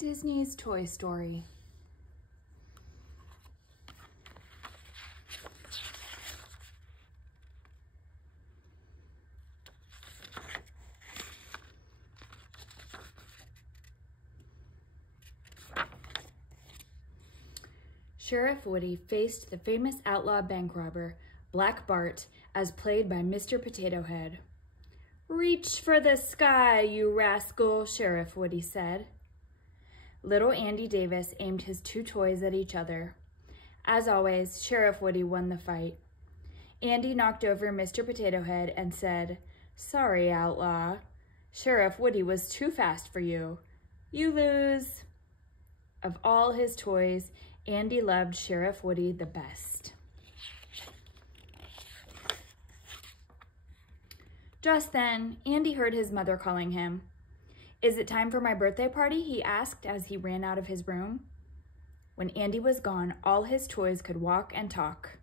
Disney's Toy Story. Sheriff Woody faced the famous outlaw bank robber, Black Bart, as played by Mr. Potato Head. "Reach for the sky, you rascal," Sheriff Woody said. Little Andy Davis aimed his two toys at each other. As always, Sheriff Woody won the fight. Andy knocked over Mr. Potato Head and said, "Sorry, outlaw. Sheriff Woody was too fast for you. You lose." Of all his toys, Andy loved Sheriff Woody the best. Just then, Andy heard his mother calling him. "Is it time for my birthday party?" he asked as he ran out of his room. When Andy was gone, all his toys could walk and talk.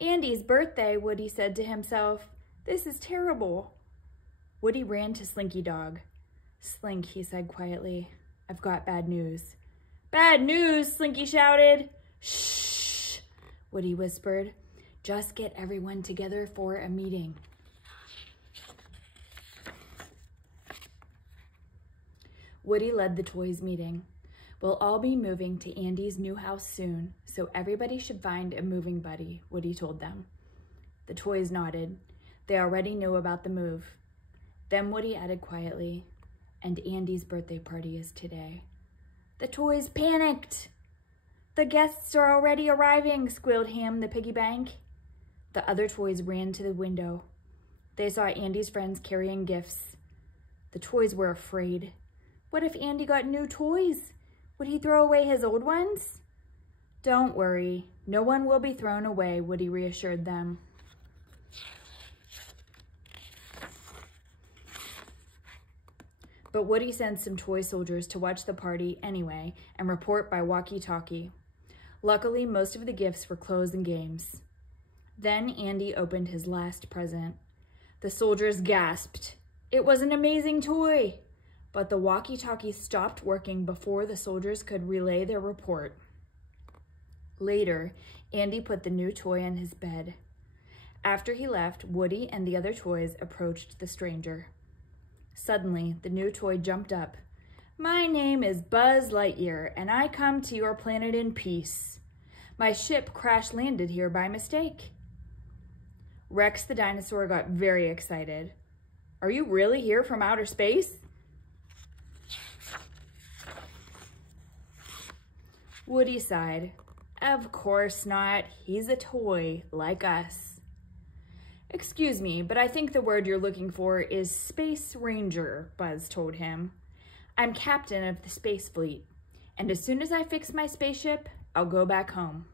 "Andy's birthday," Woody said to himself. "This is terrible." Woody ran to Slinky Dog. "Slink," he said quietly, "I've got bad news." "Bad news," Slinky shouted. "Shh," Woody whispered. "Just get everyone together for a meeting." Woody led the toys' meeting. "We'll all be moving to Andy's new house soon, so everybody should find a moving buddy," Woody told them. The toys nodded. They already knew about the move. Then Woody added quietly, "And Andy's birthday party is today." The toys panicked. "The guests are already arriving," squealed Ham the piggy bank. The other toys ran to the window. They saw Andy's friends carrying gifts. The toys were afraid. What if Andy got new toys? Would he throw away his old ones? "Don't worry, no one will be thrown away," Woody reassured them. But Woody sent some toy soldiers to watch the party anyway and report by walkie-talkie. Luckily, most of the gifts were clothes and games. Then Andy opened his last present. The soldiers gasped. It was an amazing toy! But the walkie-talkie stopped working before the soldiers could relay their report. Later, Andy put the new toy in his bed. After he left, Woody and the other toys approached the stranger. Suddenly, the new toy jumped up. "My name is Buzz Lightyear, and I come to your planet in peace. My ship crash-landed here by mistake." Rex the dinosaur got very excited. "Are you really here from outer space?" Woody sighed. "Of course not. He's a toy, like us." "Excuse me, but I think the word you're looking for is Space Ranger," Buzz told him. "I'm captain of the space fleet, and as soon as I fix my spaceship, I'll go back home."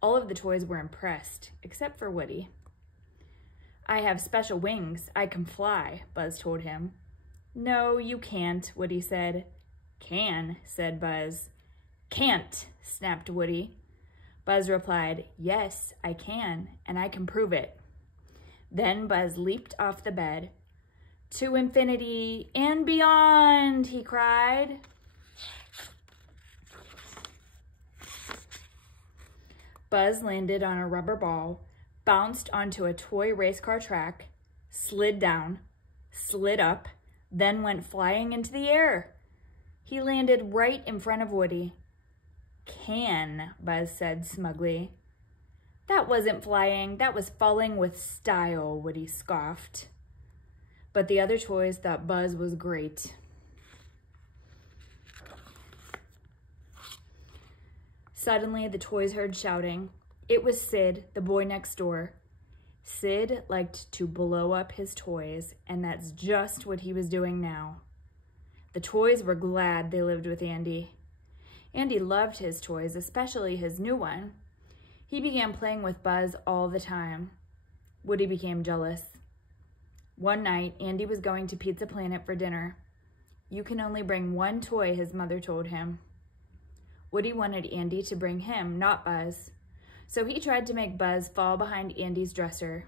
All of the toys were impressed, except for Woody. "I have special wings. I can fly," Buzz told him. "No, you can't," Woody said. "Can," said Buzz. "Can't," snapped Woody. Buzz replied, "Yes, I can, and I can prove it." Then Buzz leaped off the bed. "To infinity and beyond," he cried. Buzz landed on a rubber ball, bounced onto a toy race car track, slid down, slid up, then went flying into the air. He landed right in front of Woody. "Can," Buzz said smugly. "That wasn't flying, that was falling with style," Woody scoffed. But the other toys thought Buzz was great. Suddenly, the toys heard shouting. It was Sid, the boy next door. Sid liked to blow up his toys, and that's just what he was doing now. The toys were glad they lived with Andy. Andy loved his toys, especially his new one. He began playing with Buzz all the time. Woody became jealous. One night, Andy was going to Pizza Planet for dinner. "You can only bring one toy," his mother told him. Woody wanted Andy to bring him, not Buzz. So he tried to make Buzz fall behind Andy's dresser.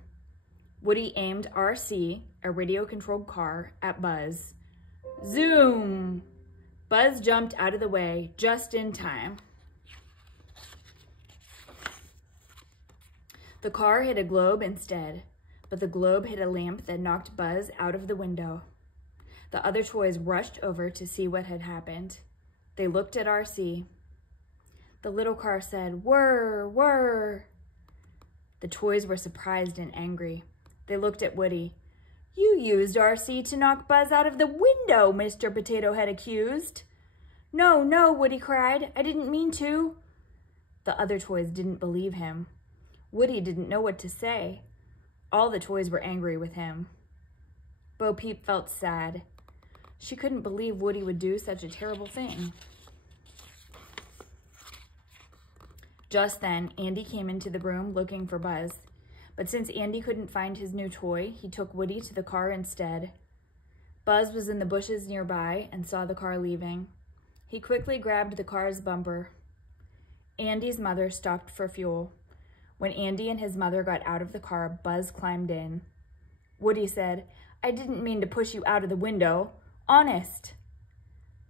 Woody aimed RC, a radio-controlled car, at Buzz. Zoom! Buzz jumped out of the way just in time. The car hit a globe instead, but the globe hit a lamp that knocked Buzz out of the window. The other toys rushed over to see what had happened. They looked at RC. The little car said, "Whir, whir." The toys were surprised and angry. They looked at Woody. "You used RC to knock Buzz out of the window," Mr. Potato Head accused. "No, no," Woody cried. "I didn't mean to." The other toys didn't believe him. Woody didn't know what to say. All the toys were angry with him. Bo Peep felt sad. She couldn't believe Woody would do such a terrible thing. Just then, Andy came into the room looking for Buzz. But since Andy couldn't find his new toy, he took Woody to the car instead. Buzz was in the bushes nearby and saw the car leaving. He quickly grabbed the car's bumper. Andy's mother stopped for fuel. When Andy and his mother got out of the car, Buzz climbed in. Woody said, "I didn't mean to push you out of the window. Honest."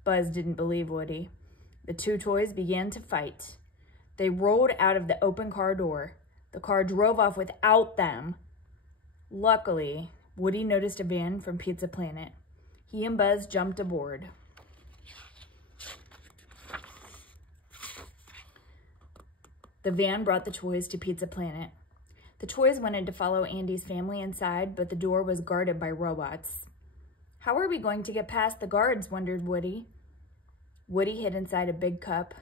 Buzz didn't believe Woody. The two toys began to fight. They rolled out of the open car door. The car drove off without them. Luckily, Woody noticed a van from Pizza Planet. He and Buzz jumped aboard. The van brought the toys to Pizza Planet. The toys wanted to follow Andy's family inside, but the door was guarded by robots. "How are we going to get past the guards?" wondered Woody. Woody hid inside a big cup.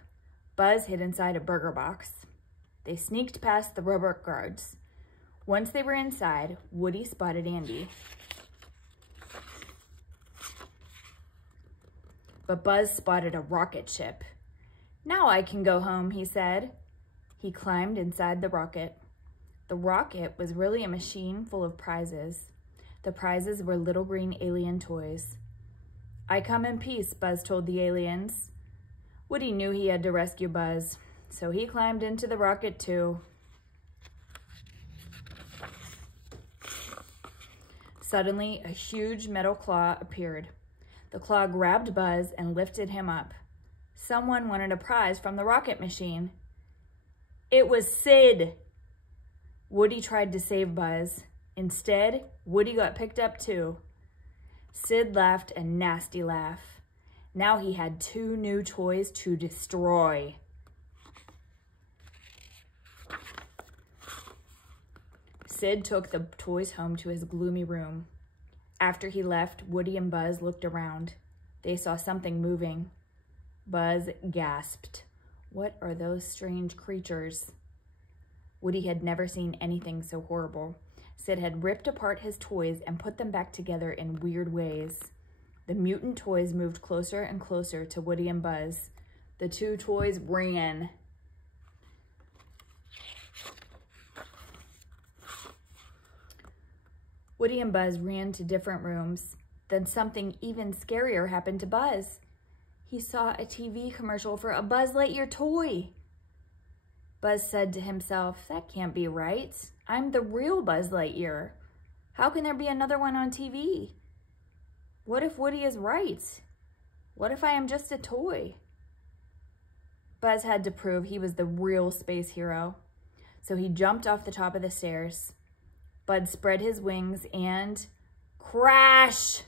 Buzz hid inside a burger box. They sneaked past the robot guards. Once they were inside, Woody spotted Andy. But Buzz spotted a rocket ship. "Now I can go home," he said. He climbed inside the rocket. The rocket was really a machine full of prizes. The prizes were little green alien toys. "I come in peace," Buzz told the aliens. Woody knew he had to rescue Buzz, so he climbed into the rocket too. Suddenly, a huge metal claw appeared. The claw grabbed Buzz and lifted him up. Someone wanted a prize from the rocket machine. It was Sid. Woody tried to save Buzz. Instead, Woody got picked up too. Sid laughed a nasty laugh. Now he had two new toys to destroy. Sid took the toys home to his gloomy room. After he left, Woody and Buzz looked around. They saw something moving. Buzz gasped. "What are those strange creatures?" Woody had never seen anything so horrible. Sid had ripped apart his toys and put them back together in weird ways. The mutant toys moved closer and closer to Woody and Buzz. The two toys ran. Woody and Buzz ran to different rooms. Then something even scarier happened to Buzz. He saw a TV commercial for a Buzz Lightyear toy. Buzz said to himself, "That can't be right. I'm the real Buzz Lightyear. How can there be another one on TV? What if Woody is right? What if I am just a toy?" Buzz had to prove he was the real space hero. So he jumped off the top of the stairs. Buzz spread his wings and crash!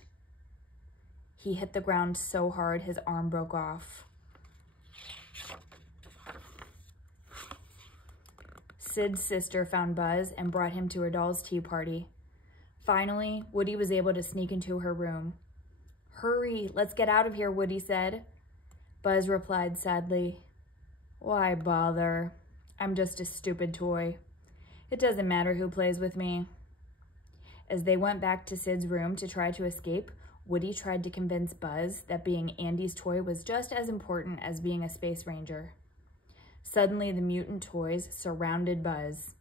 He hit the ground so hard his arm broke off. Sid's sister found Buzz and brought him to her doll's tea party. Finally, Woody was able to sneak into her room. "Hurry, let's get out of here," Woody said. Buzz replied sadly, "Why bother? I'm just a stupid toy. It doesn't matter who plays with me." As they went back to Sid's room to try to escape, Woody tried to convince Buzz that being Andy's toy was just as important as being a space ranger. Suddenly, the mutant toys surrounded Buzz.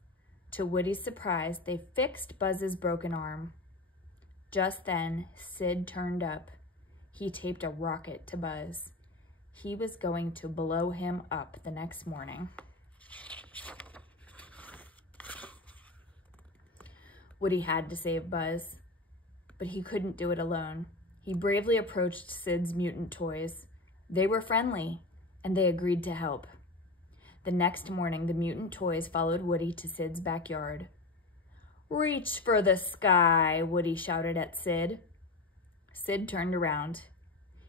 To Woody's surprise, they fixed Buzz's broken arm. Just then, Sid turned up. He taped a rocket to Buzz. He was going to blow him up the next morning. Woody had to save Buzz, but he couldn't do it alone. He bravely approached Sid's mutant toys. They were friendly, and they agreed to help. The next morning, the mutant toys followed Woody to Sid's backyard. "Reach for the sky," Woody shouted at Sid. Sid turned around.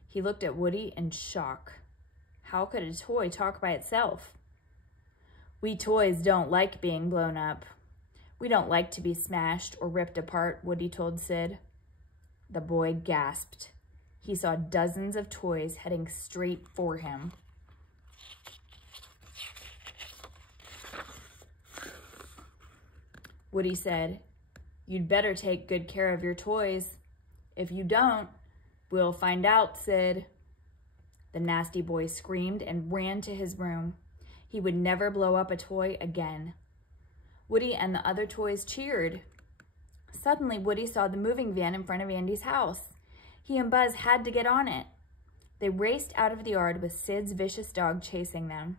He looked at Woody in shock. How could a toy talk by itself? "We toys don't like being blown up. We don't like to be smashed or ripped apart," Woody told Sid. The boy gasped. He saw dozens of toys heading straight for him. Woody said, "You'd better take good care of your toys. If you don't, we'll find out, Sid." The nasty boy screamed and ran to his room. He would never blow up a toy again. Woody and the other toys cheered. Suddenly, Woody saw the moving van in front of Andy's house. He and Buzz had to get on it. They raced out of the yard with Sid's vicious dog chasing them.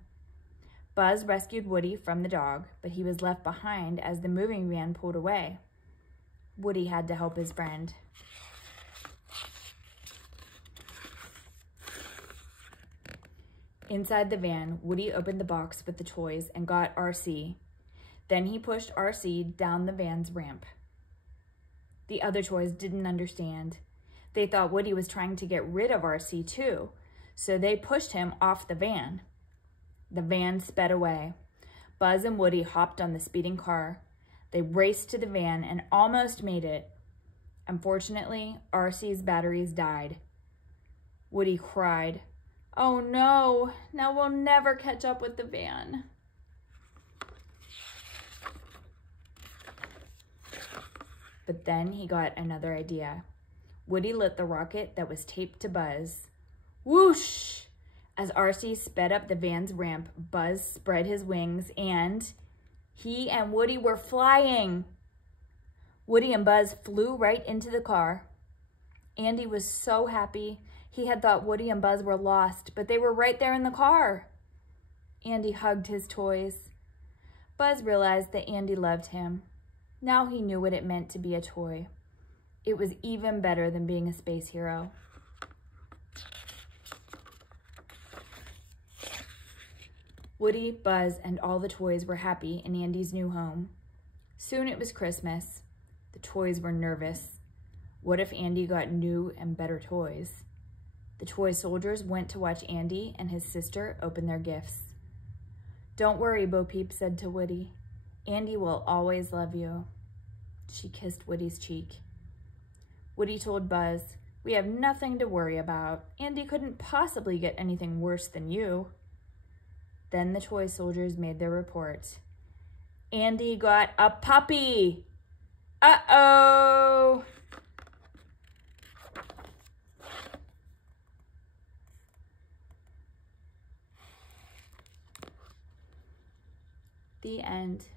Buzz rescued Woody from the dog, but he was left behind as the moving van pulled away. Woody had to help his friend. Inside the van, Woody opened the box with the toys and got RC. Then he pushed RC down the van's ramp. The other toys didn't understand. They thought Woody was trying to get rid of RC too, so they pushed him off the van. The van sped away. Buzz and Woody hopped on the speeding car. They raced to the van and almost made it. Unfortunately, RC's batteries died. Woody cried, "Oh no, now we'll never catch up with the van." But then he got another idea. Woody lit the rocket that was taped to Buzz. Whoosh! As RC sped up the van's ramp, Buzz spread his wings and he and Woody were flying. Woody and Buzz flew right into the car. Andy was so happy. He had thought Woody and Buzz were lost, but they were right there in the car. Andy hugged his toys. Buzz realized that Andy loved him. Now he knew what it meant to be a toy. It was even better than being a space hero. Woody, Buzz, and all the toys were happy in Andy's new home. Soon it was Christmas. The toys were nervous. What if Andy got new and better toys? The toy soldiers went to watch Andy and his sister open their gifts. "Don't worry," Bo Peep said to Woody. "Andy will always love you." She kissed Woody's cheek. Woody told Buzz, "We have nothing to worry about. Andy couldn't possibly get anything worse than you." Then the toy soldiers made their report. "Andy got a puppy! Uh-oh!" The end.